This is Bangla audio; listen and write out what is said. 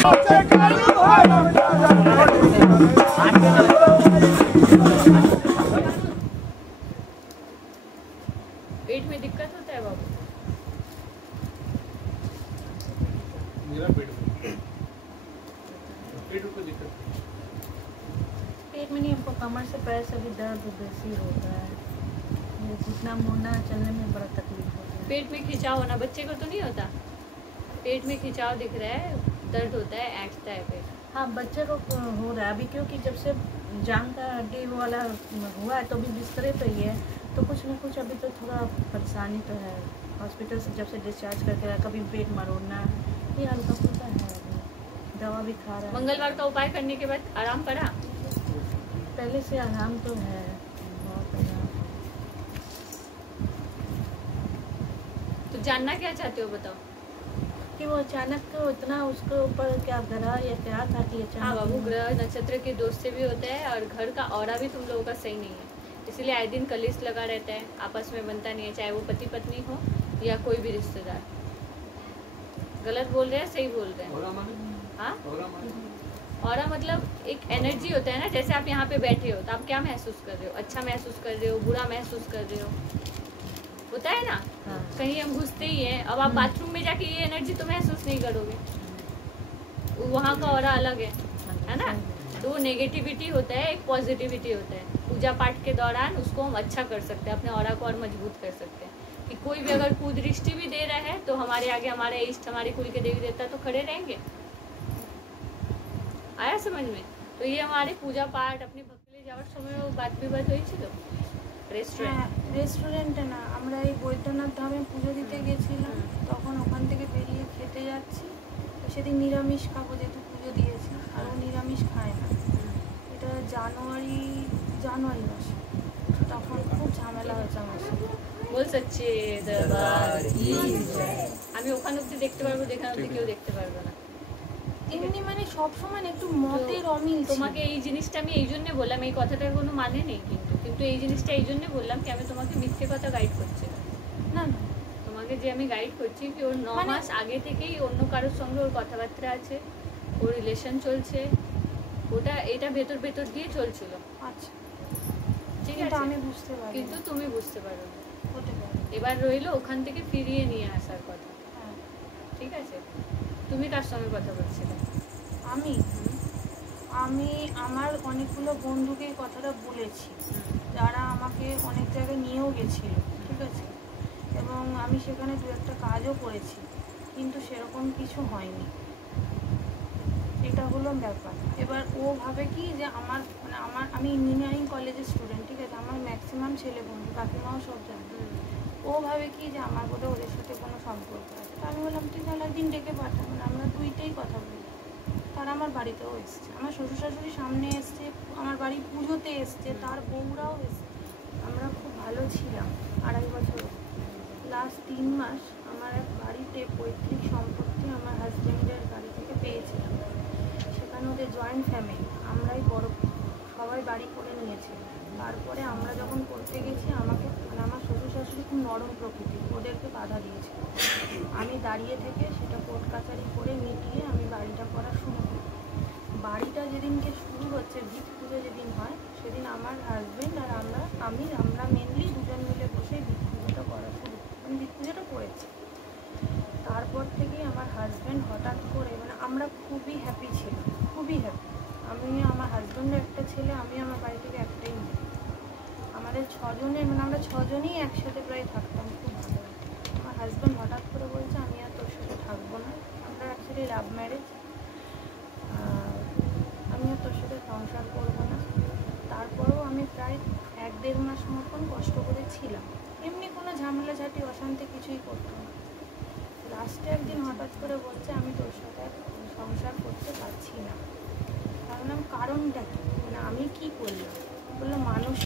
पेट में दिक्कत होता है बाबू? मेरा पेट को दिक्कत, पेट में नहीं, हमको कमर से पैर से भी दर्द बेसी होता है, जितना मुड़ना चलने में बड़ा तकलीफ होता है। पेट में खिंचाव होना बच्चे को तो नहीं होता? पेट में खिंचाव दिख रहा है, दर्द होता है, ऐंठता है पेट। हाँ बच्चे को हो रहा है अभी, क्योंकि जब से जान का हड्डी वाला हुआ है तो अभी बिस्तरे पे ही है, तो कुछ न कुछ अभी तो थोड़ा परेशानी तो है। हॉस्पिटल से जब से डिस्चार्ज करके आया, कभी पेट मरोड़ना, ये हल्का फुल्का है, दवा भी खा रहा है। मंगलवार का उपाय करने के बाद आराम पड़ा? पहले से आराम तो है, बहुत आराम। तो जानना क्या चाहते हो बताओ? कि वो अचानक इतना उसके ऊपर क्या ग्रह या क्या था कि अचानक? हाँ बाबू, ग्रह नक्षत्र के दोष से भी होता है, और घर का ऑरा भी तुम लोगों का सही नहीं है, इसीलिए आए दिन कलेश लगा रहता है, आपस में बनता नहीं है, चाहे वो पति पत्नी हो या कोई भी रिश्तेदार। गलत बोल रहे हैं, सही बोल रहे हैं? हाँ, ऑरा मतलब एक एनर्जी होता है ना, जैसे आप यहाँ पे बैठे हो तो आप क्या महसूस कर रहे हो? अच्छा महसूस कर रहे हो, बुरा महसूस कर रहे हो, होता है ना? हाँ। कहीं हम घुसते ही हैं, अब आप बाथरूम में जाके ये एनर्जी तो महसूस नहीं करोगे, वहाँ का ऑरा अलग है ना? तो नेगेटिविटी होता है, एक पॉजिटिविटी होता है। पूजा पाठ के दौरान उसको हम अच्छा कर सकते हैं, अपने ऑरा को और मजबूत कर सकते हैं, कि कोई भी अगर कुदृष्टि भी दे रहा है तो हमारे आगे हमारे इष्ट, हमारे कुल के देवी देवता तो खड़े रहेंगे। आया समझ में? तो ये हमारे पूजा पाठ अपनी भक्ति যাওয়ার সময় বাদ বিবাদ হয়েছিল রেস্টুরেন্টে না, আমরা এই বৈদ্যনাথ ধামে পুজো দিতে গেছিলাম, তখন ওখান থেকে বেরিয়ে খেতে যাচ্ছি, তো সেদিন নিরামিষ খাবো যেহেতু পুজো দিয়েছি, আর ও নিরামিষ খায় না। এটা জানুয়ারি মাসে, তখন খুব ঝামেলা হয়েছে আমার সাথে। বল সচ্চে দরবার কি জয়। আমি ওখান অবধি দেখতে পারবো, যেখান অবধি কেউ দেখতে পারবে না। এমনি মানে সবসময় একটু মতের অমিল। তোমাকে এই জিনিসটা আমি এই জন্য বললাম, এই কথাটার কোনো মানে নেই কিন্তু এই জিনিসটা এই জন্য বললাম কি আমি তোমাকে মিথ্যে কথা গাইড করছি না, তোমাকে যে আমি গাইড করছি কি ওর 9 মাস আগে থেকেই অন্য কারোর সঙ্গে ওর কথাবার্তা আছে, ওর রিলেশন চলছে, ওটা এটা ভেতর ভেতর দিয়ে চলছিল। আচ্ছা ঠিক আছে, আমি বুঝতে পারি, কিন্তু তুমি বুঝতে পারো না। হতে পারে। এবার রইলো ওখান থেকে ফিরিয়ে নিয়ে আসার কথা। ঠিক আছে, তুমি কার সঙ্গে কথা বলছিলে? আমি আমার অনেকগুলো বন্ধুকে এই কথাটা বলেছি, যারা আমাকে অনেক জায়গায় নিয়েও গেছিল। ঠিক আছে, এবং আমি সেখানে দু একটা কাজও করেছি, কিন্তু সেরকম কিছু হয়নি। এটা হলো ব্যাপার। এবার ও ভাবে কি যে আমি ইঞ্জিনিয়ারিং কলেজের স্টুডেন্ট, ঠিক আছে, আমার ম্যাক্সিমাম ছেলে বন্ধু, কাকিমাও সব জানে। ও ভাবে কি যে আমার বোধ ওদের সাথে কোনো সম্পর্ক আছে। তো আমি বললাম তুই তাহলে একদিন ডেকে পাঠা, আমরা দুইটাই কথা বলি। তারা আমার বাড়িতেও এসছে, আমার শ্বশুর শাশুড়ি সামনে এসছে, আমার বাড়ি পুজোতে এসছে, তার বউরাও এসছে। আমরা খুব ভালো ছিলাম 2.5 বছর। লাস্ট 3 মাস আমার এক বাড়িতে পৈতৃক সম্পত্তি আমার হাজব্যান্ডের বাড়ি থেকে পেয়েছিলাম। সেখানে ওদের জয়েন্ট ফ্যামিলি, আমরাই বড়, সবাই বাড়ি করে নিয়েছি। তারপরে আমরা যখন করতে গেছি আমাকে আমার শ্বশুর শাশুড়ি খুব নরম প্রকৃতির, ওদেরকে বাধা দিয়েছিল। আমি দাঁড়িয়ে থেকে সেটা কোর্ট কাচারি করে মিটিয়ে আমি বাড়িটা করা শুরু করি। বাড়িটা যেদিনকে শুরু হচ্ছে, ভিত পুজো যেদিন হয়, সেদিন আমার হাজব্যান্ড আর আমরা মেনলি দুজন মিলে বসে ভিত পুজোটা করা শুরু, মানে ভিত পুজোটা করেছি। তারপর থেকেই আমার হাজব্যান্ড হঠাৎ করে, মানে আমরা খুবই হ্যাপি ছিলাম, খুবই হ্যাপি। আমি, আমার হাজব্যান্ডের একটা ছেলে, আমি আমার বাড়ি থেকে একটাই মেয়ে। আমাদের 6 জনের, মানে আমরা 6 জনই একসাথে প্রায় থাকতাম, খুব ভালো। আমার হাজব্যান্ড হঠাৎ করে বলছে আমি আর তোর সাথে থাকবো না, আমরা অ্যাকচুয়ালি লাভ ম্যারেজ, আমি আর তোর সাথে সংসার করবো না। তারপরেও আমি প্রায় 1-1.5 মাস মতন কষ্ট করে ছিলাম, এমনি কোনো ঝামেলাঝাটি অশান্তি কিছুই করতাম না। লাস্টে একদিন হঠাৎ করে বলছে আমি তোর সাথে সংসার করতে পারছি না। ভাবলাম কারণটা কি, মানে আমি কি করলাম? বললো মানুষ